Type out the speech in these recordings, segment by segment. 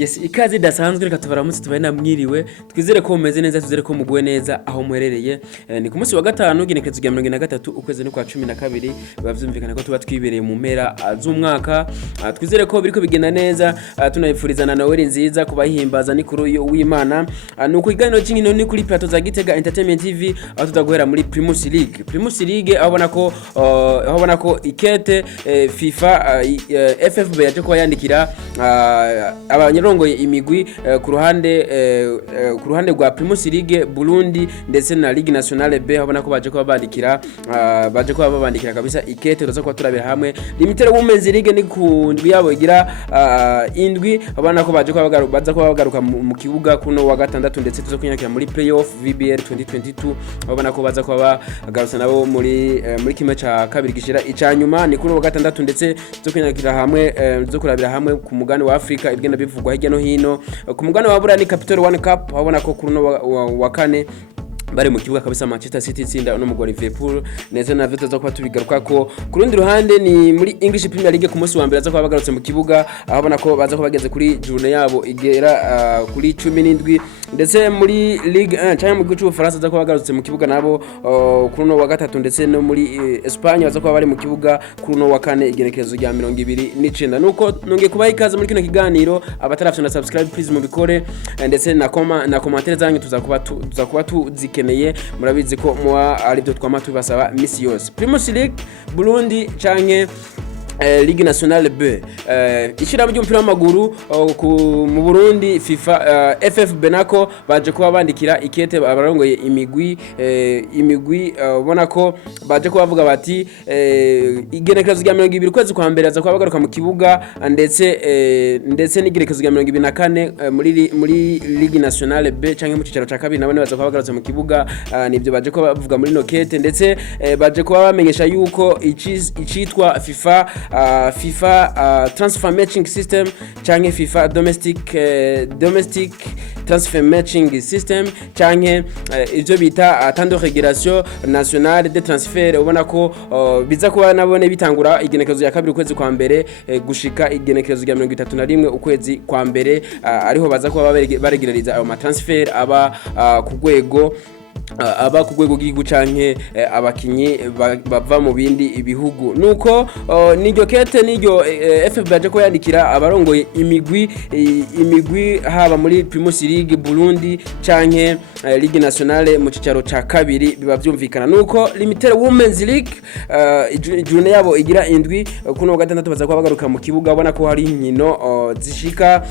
Yes, ikaze idasanzwe reka tubaramutse tubaye namwiriwe twizere ko mumeze neza twizere ko muguwe neza aho muherereye ni ku munsi wa gatanu genekezo rya 23 ukwezi ni kwa 12 bavyumvikana ko tuba twibereye mu mpera z'umwaka twizere ko biriko bigenda neza tunayifurizana na Noel nziza kubahimbaza ni kuri uyu w'Imana nuko iganiro cy'inkino ni kuri plateau za Gitega Entertainment TV aho tuzaguhera muri Primus League aho abona ko ikete FIFA FFB yaje ko yandikira abanyarongoye imigwi ku ruhande rwa Primus League Burundi ndetse na Ligue Nationale B abona ko baje ko babandikira kabisa ikete roza ko turabira hamwe Limited Women's League ni ku ndwi yabo igira indwi abona ko baje ko bagaruka mu kibuga kuno wa gatandatu ndetse tuzo kunyakira muri playoff VBL 2022 abona ko baza ko bagarutsa nabo muri kimwe ca kabiri gishira icanyuma ni kuno wa gatandatu ndetse tuzo kunyakira hamwe tuzo kurabira hamwe ku mugani wa Afrika ibigenda bivugwa hirya no hino ku mugani wa Burani Capital One Cup abona ko kuno wa kane bari mu kibuga kabisa Manchester City tsinda no mugwa Liverpool neza na veto zo kwa tubigaruka ko ku rundi ruhande ni muri English Premier League ku munsi wa mbere za kwa bagarutse mu kibuga abona ko baza ko bageze kuri journée yabo igera kuri 17 ndetse muri Ligue 1 cyangwa mu gihugu cy'Ubufaransa za kwa bagarutse mu kibuga nabo kuno wa gatatu ndetse no muri Espagne baza ko bari mu kibuga kuno wa kane igenekerezo rya 29 nuko nonge kubaha ikaze muri kino kiganiro abatarafite na subscribe please mubikore ndetse na commentaire zanyu tuzakuba tuzikeneye murabizi ko muwa ari byo twama tubasaba misi yose Primus League Burundi canke Ligue Nationale B ishiramo ry'umupira w'amaguru mu Burundi FIFA FFB nako baje kuba bandikira ikete abarongoye imigwi ubona ko baje kuba bavuga bati igenekerezo rya 20 kwezi kwa mbere aza kuba bagaruka mu kibuga ndetse n'igenekerezo rya 2024 muri Ligue Nationale B canke mu cicaro ca kabiri nabone baza kuba bagarutse mu kibuga nivyo baje kuba bavuga muri nokete ndetse baje kuba bamenyesha yuko icitwa FIFA transfer matching system canke FIFA domestic transfer matching system canke ivyo bita temps de régulation nationale de transfert ubona ko biza kuba nabone bitangura igenekerezo ya kabiri ukwezi kwa mbere gushika igenekerezo rya 31 ukwezi kwa mbere ariho baza kuba baregulariza ayo ma transfer aba ku rwego gihugu canke abakinyi bava mu bindi ibihugu nuko niryo kete niryo FFB baje ko yandikira abarongoye imigwi haba muri Primus League Burundi canke Ligue Nationale mu cicaro ca kabiri biba vyumvikana nuko Limited Women's League journée yabo igira indwi kuno gatandatu baza ko bagaruka mu kibuga abona ko hari inkino zishika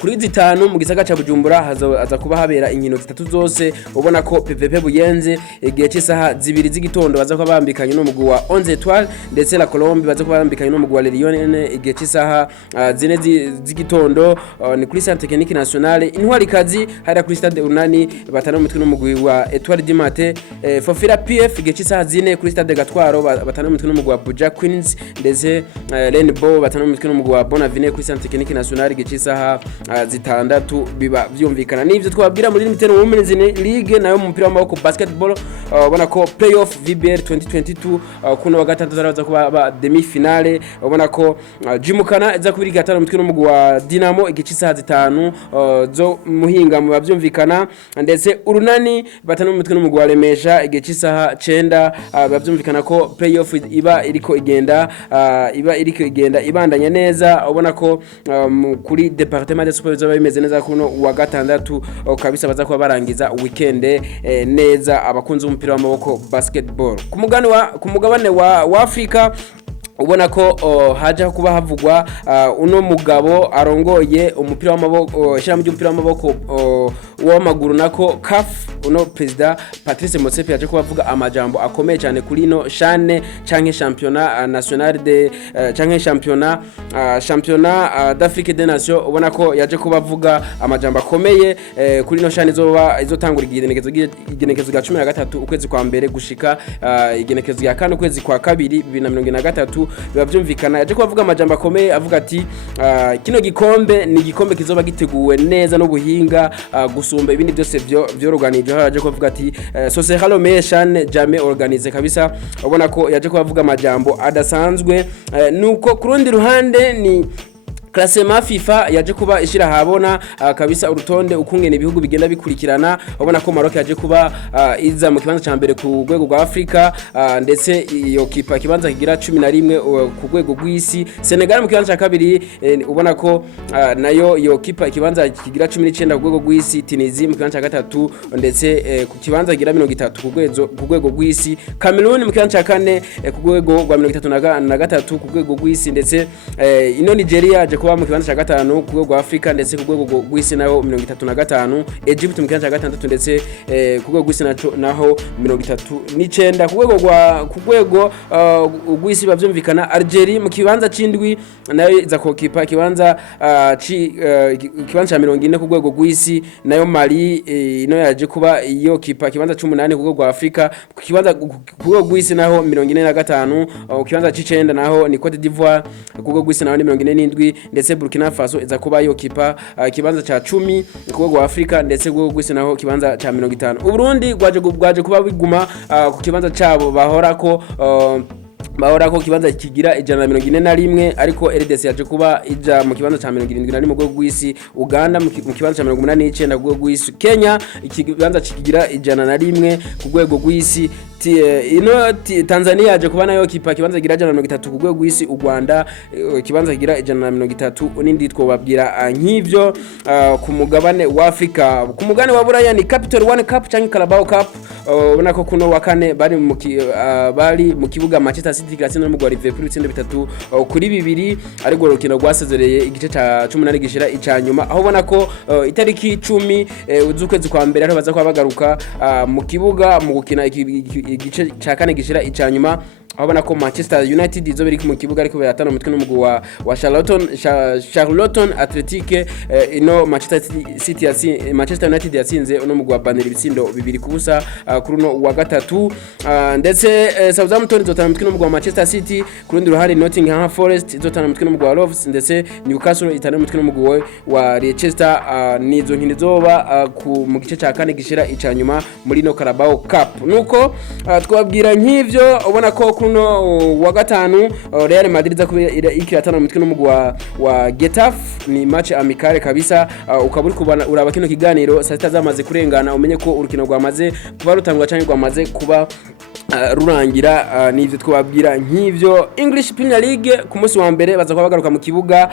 kuri zitanu mu gisaka ca Bujumbura haza kuba habera inkino zitatu zose ubona ko PVP Buyenze igihe cy'isaha 2 z'igitondo baza kuba bambikanye no mugwi wa 11 Etoile ndetse la Colombe baza kuba bambikanye no mugwi wa Lyon igihe cy'isaha 4 z'igitondo ni kuri Centre Technique Nationale Intwarikazi hari kuri Stade Unani batana mu mitwe no mugwi wa Etoile du Matin Fofira PF igihe cy'isaha 4 kuri Stade Gatwaro batana mu mitwe no mugwi wa Buja Queens ndetse Rainbow batana mu mitwe no mugwi wa Bonavine kuri Centre Technique Nationale igihe cy'isaha zitandatu biba vyumvikana nivyo twabwira muri Limited Women's League nayo mu mupira w'amaboko basketball ubona ko playoff VBL 2022 kuno wa gatandatu zaraza kuba demi finale ubona ko Jimukana iza kubiri gatano mutwe n'umugwi wa Dinamo igice isaha 5 zo muhinga mu bavyumvikana ndetse urunani batano mutwe n'umugwi wa Remesha igice isaha 9 bavyumvikana ko playoff iba iriko igenda ibandanya neza ubona ko kuri departement de sport zaba bimeze neza kuno wa gatandatu kabisa baza kuba barangiza weekend neza abakunzi b'umupira w'amaboko basketball ku mugabane wa Afrika ubona ko haje kuba havugwa uno mugabo arongoye umupira w'amaboko shiramu ry'umupira w'amaboko w'amaguru nako CAF uno president Patrice Motsepe yaje kuba avuga amajambo akomeye cyane kuri no shane canke championnat national de canke championnat d'Afrique des Nations ubona ko yaje kuba avuga amajambo akomeye kuri no shane izotangura igenekezo ga 13 ukwezi kwa mbere gushika igenekezo ya 4 ukwezi kwa kabiri 2023 biba byumvikana yaje kuvuga amajambo akomeye avuga ati kino gikombe ni gikombe kizoba giteguwe neza no buhinga gusumba ibindi byose byorganije yaje kuvuga ati so c'est halomeshan jamais organisé kabisa ubona ko yaje kuvuga amajambo adasanzwe nuko kurundi ruhande ni Klasema FIFA yaje kuba ishira habona kabisa urutonde ukungene ibihugu bigenda bikurikirana ubona ko Maroc yaje kuba iza mu kibanza ca mbere ku rwego rwa Afrika ndetse iyo kipa kibanza kigira 11 ku rwego rw'isi. Senegal mu kibanza ca kabiri ubona ko nayo iyo kipa ikibanza kigira 19 ku rwego rw'isi. Tunisia mu kibanza ca gatatu ndetse ku kibanza kigira 30 ku rwego rw'isi. Cameroon mu kibanza ca kane ku rwego rwa 33 ku rwego rw'isi ndetse ino Nigeria kuba mu kibanza ca gatanu ku rwego rwa Afrika ndetse ku rwego rw'isi naho 35. Egypt mu kibanza ca gatandatu ndetse ku rwego rw'isi naho 39. Ku rwego rw'isi bavyumvikana Algeria mu kibanza c'indwi nayo iza kokipa kibanza ca 40 ku rwego rw'isi. Nayo Mali ino yaje kuba iyo kipa kibanza c'8 ku rwego rwa Afrika. Ku kibanza ku rwego rw'isi naho 45. Ku kibanza c'9 naho ni Cote d'Ivoire ku rwego rw'isi naho 47 ndetse Burkina Faso iza kuba yo kipa kibanza ca 10 ku rwego rwa Afrika ndetse ku rwego naho kibanza ca 50. Uburundi gwaje kuba biguma ku kibanza cabo bahora ko kibanza kigira 141 ariko RDC yaje kuba ija mu kibanza ca 71 mu rwego rw'isi. Uganda mu kibanza ca 89 ku rwego rw'isi. Kenya ikibanza kigira 101 ku rwego rw'isi. Tanzania yaje kuba nayo kipa kibanza kigira 130 ku rwego rw'isi. U Rwanda kibanza kigira 130 n'indi twobabwira nk'ivyo ku mugabane wa Afrika. Ku mugabane wa Buraya ni Capital One Cup canke Carabao Cup. Ubona ko kuno wa kane bari mu kibuga Manchester City kiratsinda no mu Liverpool ibitsindo 3-2 ariko urukino rwasezereye igice ca 18 gishira icanyuma aho ubona ko itariki 10 uzukwezi kwa mbere aho baza kwa bagaruka mu kibuga mu gukina igice ca kane gishira icanyuma aho ubona ko Manchester United izo biri mu kibuga ariko baratana umutwe n'umugwi wa Charlton Athletic. Ino Manchester United yatsinze no mugwi wa Burnley ibitsindo 2-0 kuri no wa gatatu. Ndetse Southampton izotana umutwe n'umugwi wa Manchester City. Ku rundi ruhande Nottingham Forest izotana umutwe n'umugwi wa Wolves ndetse Newcastle itana umutwe n'umugwi wa Leicester. Nizo nkino zoba mu gice ca kane gishira icanyuma muri no Carabao Cup. Nuko twabwira nk'ivyo ubona ko kuno wa gatanu Real Madrid za kubira ikiratana umutwe n'umugwi wa Getafe. Ni match amicale kabisa. Ukaburi kubana uraba kino kiganiro saa 6 zamaze kurengana umenye ko urukino rwamaze kuba rutangwa cyane rwamaze kuba rurangira. Nivyo twabwira nk'ivyo. English Premier League ku munsi wa mbere baza kuba bagaruka mu kibuga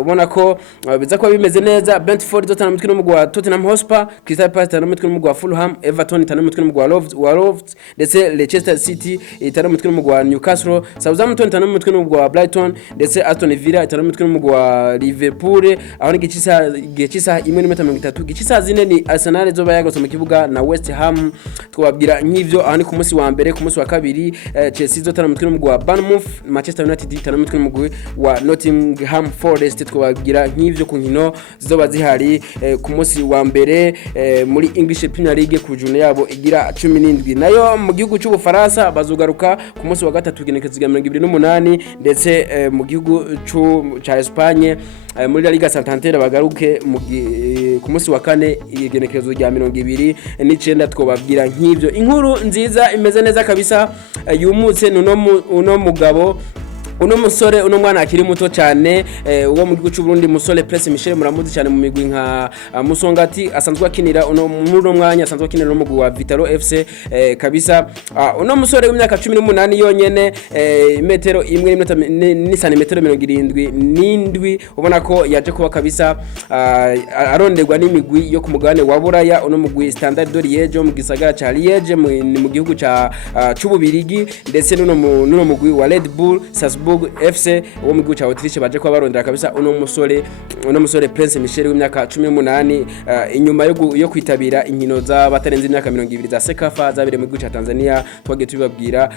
ubona ko biza kuba bimeze neza. Brentford izotana umutwe n'umugwi wa Tottenham Hotspur. Crystal Palace itana umutwe n'umugwi wa Fulham. Everton itana umutwe n'umugwi wa Wolves ndetse Leicester City itana umutwe n'umugwi wa Newcastle. Southampton itana umutwe n'umugwi wa Brighton ndetse Aston Villa itana umutwe n'umugwi wa Liverpool. Aho ni gicisa 1:30 gicisa 4 ni Arsenal zoba yagose mu kibuga na West Ham. Twabwira nk'ivyo aho ni ku munsi wa mbere. Ku munsi wa kabiri Chelsea izotana umutwe n'umugwi wa Bournemouth. Manchester United itana umutwe n'umugwi wa Nottingham Forest. Twabwira nk'ivyo ku nkino zizoba zihari ku munsi wa mbere muri English Premier League ku june yabo igira 17. Nayo mu gihugu cy'u Bufaransa bazugaruka ku munsi wa gatatu genekezo 28 ndetse mu gihugu ca Espagne muri La Liga Santander bagaruke ku munsi wa kane igenekezo rya 29. Twobabwira nk'ivyo inkuru nziza imeze neza kabisa yumutse uno mugabo uno musore uno mwana akiri muto cyane uwo mu gihugu cy'u Burundi musore Prince Michel muramuzi cyane mu migwi nka Musongati asanzwe akinira uno mwanya asanzwe akinira no mugwi wa Vitalo FC kabisa. Uno musore w'imyaka 18 yonyene metero 1 ni santimetero 77 ubona ko yaje kuba kabisa aronderwa n'imigwi yo ku mugabane wa Buraya. Uno mugwi Standard de Liège mu gisagara ca Liège mu gihugu c'Ububirigi ndetse n'uno mugwi wa Red Bull Salzburg FC wo mu gihugu ca Autriche baje kuba barondera kabisa uno musore Prince Michel w'imyaka 18 inyuma yo kwitabira inkino za batarenze imyaka 20 za Sekafa zabire mu gihugu ca Tanzania. Twagiye tubabwira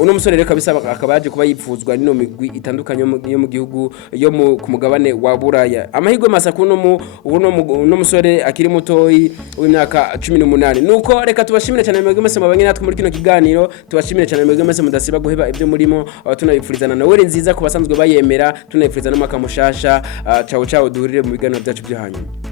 uno musore rero kabisa akaba yaje kuba yipfuzwa n'ino migwi itandukanye yo mu gihugu yo ku mugabane wa Buraya. Amahirwe masako uno musore akiri mutoyi w'imyaka 18. Nuko reka tubashimire cyane mwebwe mwese mabanye natwe muri kino kiganiro. Tubashimire cyane mwebwe mwese mudasiba guheba ibyo murimo. Tunabipfurizana na were nziza kubasanzwe bayemera. Tunabipfuriza n'amaka mushasha. Ciao duhurire mu biganiro byacu byo hanyuma.